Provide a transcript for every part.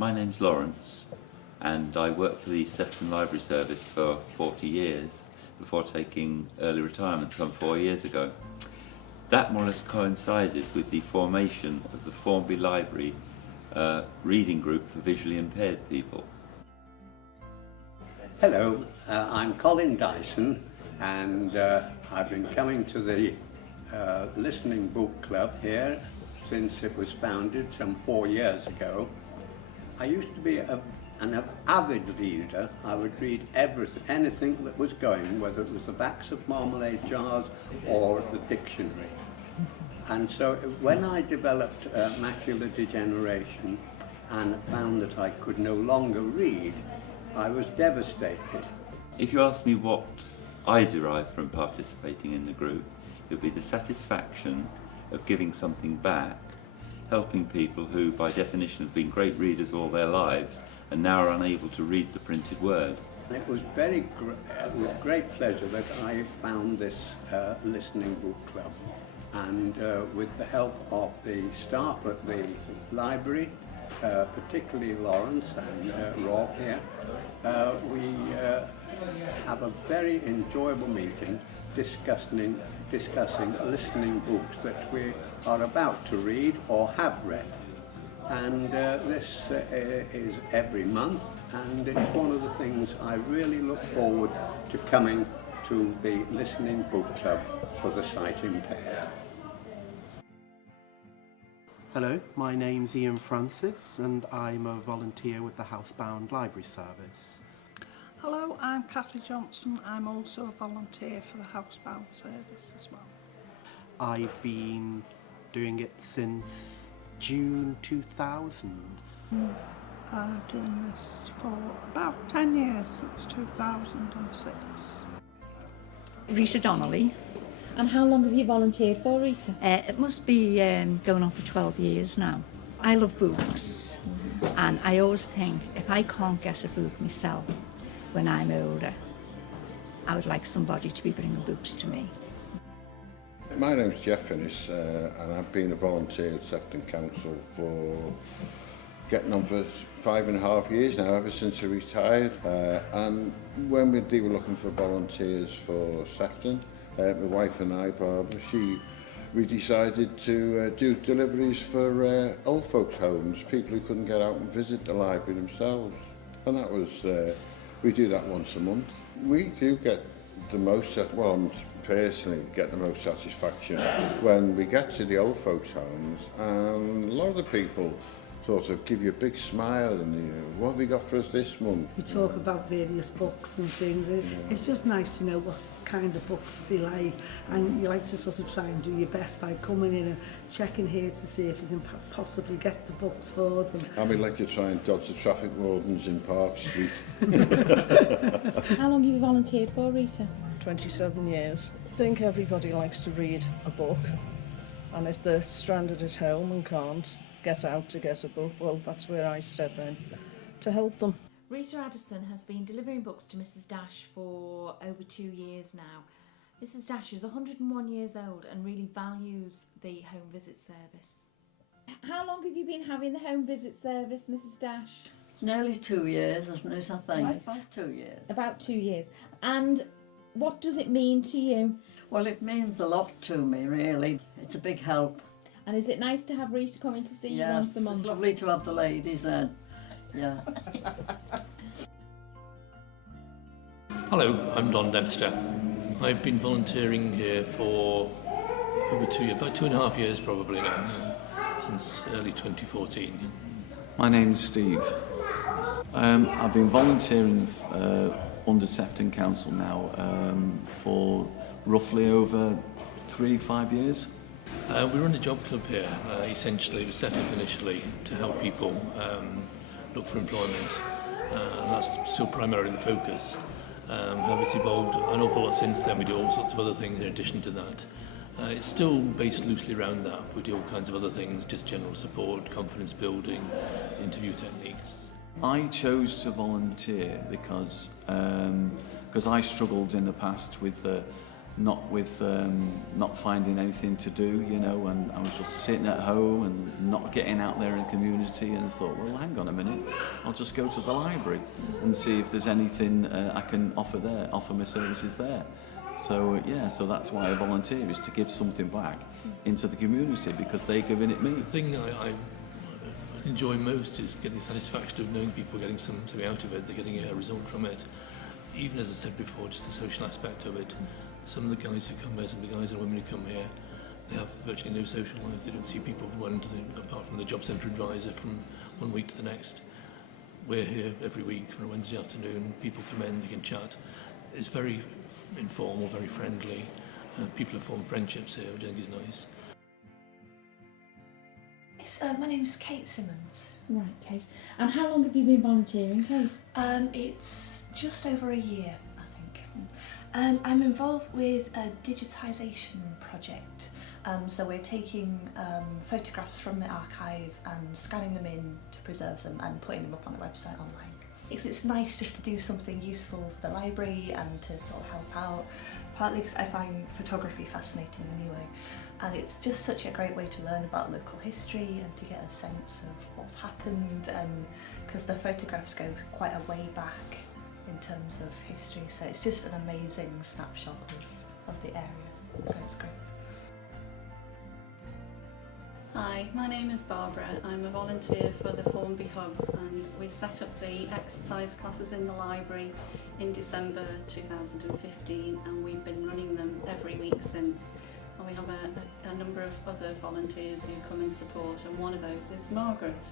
My name's Lawrence, and I worked for the Sefton Library Service for 40 years before taking early retirement some 4 years ago. That more or less coincided with the formation of the Formby Library reading group for visually impaired people. Hello, I'm Colin Dyson, and I've been coming to the Listening Book Club here since it was founded some 4 years ago. I used to be an avid reader. I would read anything that was going, whether it was the backs of marmalade jars or the dictionary. And so when I developed macular degeneration and found that I could no longer read, I was devastated. If you ask me what I derive from participating in the group, it would be the satisfaction of giving something back, helping people who by definition have been great readers all their lives and now are unable to read the printed word. It was with great pleasure that I found this Listening Book Club, and with the help of the staff at the library, particularly Lawrence and Rob here, we have a very enjoyable meeting discussing listening books that we are about to read or have read. And this is every month, and it's one of the things I really look forward to coming to the Listening Book Club for the sight impaired. Hello, my name's Ian Francis and I'm a volunteer with the Housebound Library Service. Hello, I'm Cathy Johnson. I'm also a volunteer for the Housebound Service as well. I've been doing it since June 2000. Doing this for about 10 years, since 2006. Rita Donnelly. And how long have you volunteered for, Rita? It must be going on for 12 years now. I love books, and I always think if I can't get a book myself when I'm older, I would like somebody to be bringing books to me. My name's Jeff Finnis, and I've been a volunteer at Sefton Council for getting on for 5.5 years now, ever since I retired. And when we were looking for volunteers for Sefton, my wife and I, Barbara, we decided to do deliveries for old folks' homes, people who couldn't get out and visit the library themselves. And that was, we do that once a month. We do get the most, personally get the most satisfaction when we get to the old folks' homes, and a lot of the people sort of give you a big smile and what have we got for us this month? You talk about various books and things. It's just nice to know what kind of books they like, and you like to sort of try and do your best by coming in and checking here to see if you can possibly get the books for them. I mean, like to try and dodge the traffic wardens in Park Street. How long have you volunteered for, Rita? 27 years. I think everybody likes to read a book, and if they're stranded at home and can't get out to get a book, well, that's where I step in to help them. Rita Addison has been delivering books to Mrs Dash for over 2 years now. Mrs Dash is 101 years old and really values the home visit service. How long have you been having the home visit service, Mrs Dash? It's nearly 2 years, isn't it, I think? Right. About 2 years. About 2 years. And what does it mean to you? Well, it means a lot to me, really. It's a big help. And is it nice to have Rita coming to see you once a month? It's lovely to have the ladies then. Yeah. Hello, I'm Don Dempster. I've been volunteering here for over 2 years, about 2.5 years probably now, since early 2014. My name's Steve. I've been volunteering under Sefton Council now for roughly over 3-5 years. We run a job club here. Essentially, it was set up initially to help people look for employment, and that's still primarily the focus. However, it's evolved an awful lot since then. We do all sorts of other things in addition to that. It's still based loosely around that. We do all kinds of other things, just general support, confidence building, interview techniques. I chose to volunteer because I struggled in the past with not with not finding anything to do, you know, and I was just sitting at home and not getting out there in the community, and I thought, well, hang on a minute, I'll just go to the library and see if there's anything I can offer my services there. So yeah, so that's why I volunteer, is to give something back into the community, because they're giving it me. The thing I enjoy most is getting the satisfaction of knowing people are getting something out of it, they're getting a result from it. Even as I said before, just the social aspect of it. Some of the guys who come here, some of the guys and women who come here, they have virtually no social life. They don't see people apart from the job centre advisor from one week to the next. We're here every week on a Wednesday afternoon. People come in, they can chat. It's very informal, very friendly. People have formed friendships here, which I think is nice. My name's Kate Simmons. Right, Kate. And how long have you been volunteering, Kate? It's just over a year, I think. I'm involved with a digitisation project. So we're taking photographs from the archive and scanning them in to preserve them and putting them up on the website online. It's nice just to do something useful for the library and to sort of help out, partly because I find photography fascinating anyway. And it's just such a great way to learn about local history and to get a sense of what's happened, because the photographs go quite a way back in terms of history, so it's just an amazing snapshot of the area, so it's great. Hi, my name is Barbara. I'm a volunteer for the Formby Hub, and we set up the exercise classes in the library in December 2015, and we've been running them every week since. And we have a number of other volunteers who come and support, and one of those is Margaret.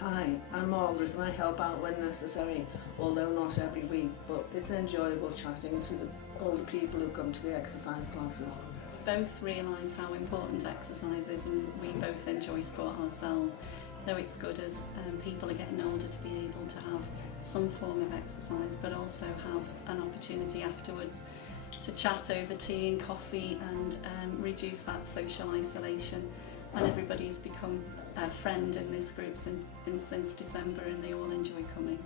Hi, I'm Margaret and I help out when necessary, although not every week, but it's enjoyable chatting to all the people who come to the exercise classes. Both realise how important exercise is, and we both enjoy sport ourselves, so it's good as people are getting older to be able to have some form of exercise, but also have an opportunity afterwards to chat over tea and coffee and reduce that social isolation. And everybody's become a friend in this group since December, and they all enjoy coming.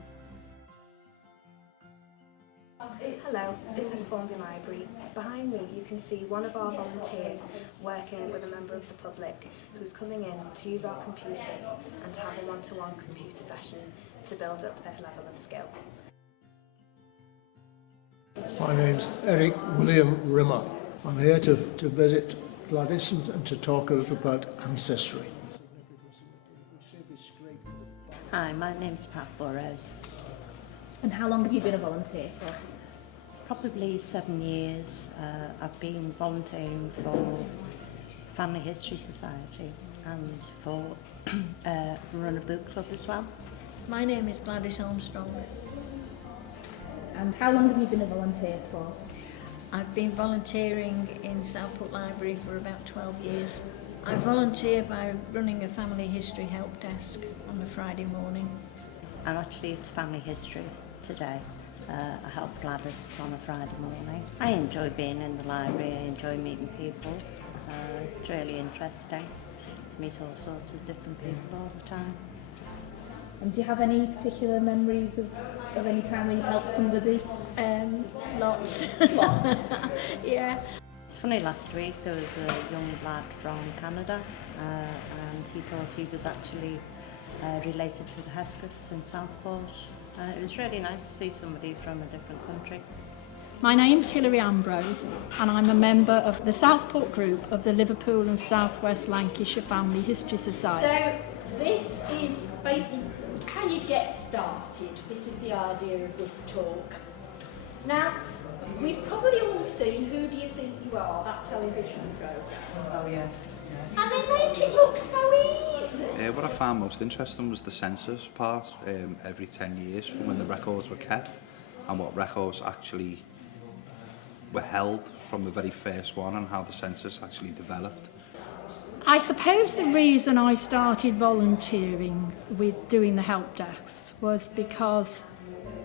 Hello, this is Formby Library. Behind me you can see one of our volunteers working with a member of the public who's coming in to use our computers and to have a one-to-one computer session to build up their level of skill. My name's Eric William Rimmer. I'm here to visit Gladys and to talk a little about ancestry. Hi, my name's Pat Burrows. And how long have you been a volunteer for? Probably 7 years. I've been volunteering for Family History Society and for run a book club as well. My name is Gladys Armstrong. And how long have you been a volunteer for? I've been volunteering in Southport Library for about 12 years. I volunteer by running a family history help desk on a Friday morning. And actually it's family history today. I help Gladys on a Friday morning. I enjoy being in the library, I enjoy meeting people. It's really interesting to meet all sorts of different people all the time. And do you have any particular memories of any time when you helped somebody? Lots. Lots? Yeah. Funny, last week there was a young lad from Canada and he thought he was actually related to the Heskeths in Southport. It was really nice to see somebody from a different country. My name's Hilary Ambrose and I'm a member of the Southport group of the Liverpool and South West Lancashire Family History Society. So this is basically how you get started. This is the idea of this talk. Now, we've probably all seen Who Do You Think You Are, that television programme. Oh yes. And they make it look so easy. What I found most interesting was the census part, every 10 years from when the records were kept and what records actually were held from the very first one and how the census actually developed. I suppose the reason I started volunteering with doing the help desks was because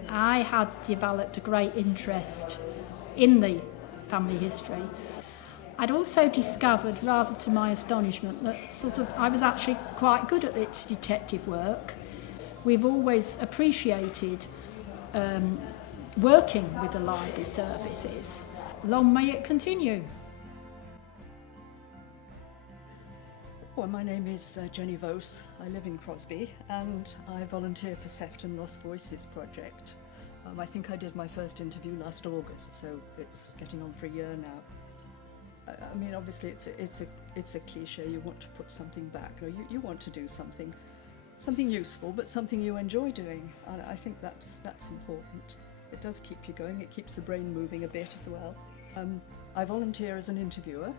I had developed a great interest in the family history. I'd also discovered, rather to my astonishment, that I was actually quite good at this detective work. We've always appreciated working with the library services, long may it continue. Well, my name is Jenny Vos. I live in Crosby and I volunteer for Sefton Lost Voices project. I think I did my first interview last August, so it's getting on for a year now. I mean, obviously it's a cliche. You want to put something back, or you want to do something useful, but something you enjoy doing. And I think that's important. It does keep you going. It keeps the brain moving a bit as well. I volunteer as an interviewer,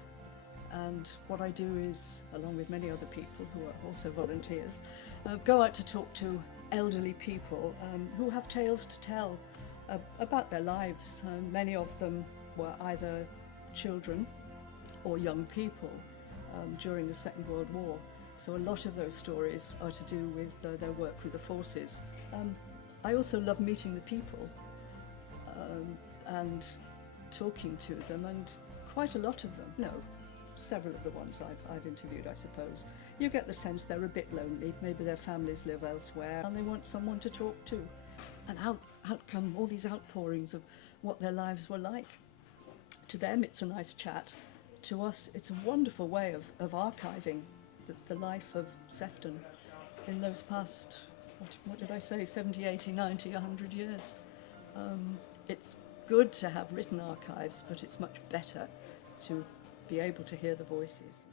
and what I do is, along with many other people who are also volunteers, go out to talk to elderly people who have tales to tell about their lives. Many of them were either children or young people during the Second World War. So a lot of those stories are to do with their work with the forces. I also love meeting the people and talking to them, and quite a lot of them, several of the ones I've interviewed, I suppose. You get the sense they're a bit lonely, maybe their families live elsewhere and they want someone to talk to. And out come all these outpourings of what their lives were like. To them it's a nice chat. To us it's a wonderful way of archiving the life of Sefton in those past, what did I say, 70, 80, 90, 100 years. It's good to have written archives, but it's much better to be able to hear the voices.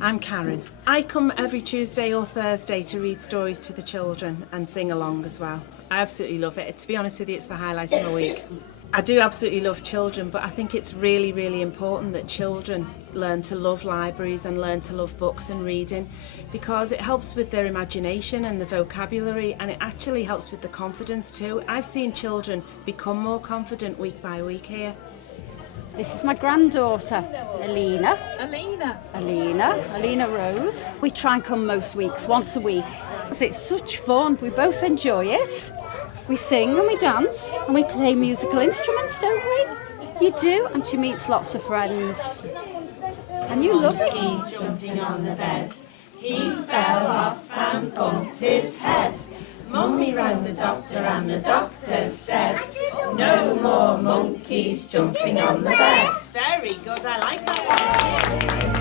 I'm Karen. I come every Tuesday or Thursday to read stories to the children and sing along as well. I absolutely love it. To be honest with you, it's the highlight of my week. I do absolutely love children, but I think it's really, really important that children learn to love libraries and learn to love books and reading, because it helps with their imagination and the vocabulary, and it actually helps with the confidence too. I've seen children become more confident week by week here. This is my granddaughter, Alina Rose. We try and come most weeks, once a week. It's such fun, we both enjoy it. We sing and we dance and we play musical instruments, don't we? You do, and she meets lots of friends. And you love it. Jumping on the bed, he fell off and bumped his head. Mummy rang the doctor and the doctor said, no more monkeys jumping on the bed. Very good, I like that one.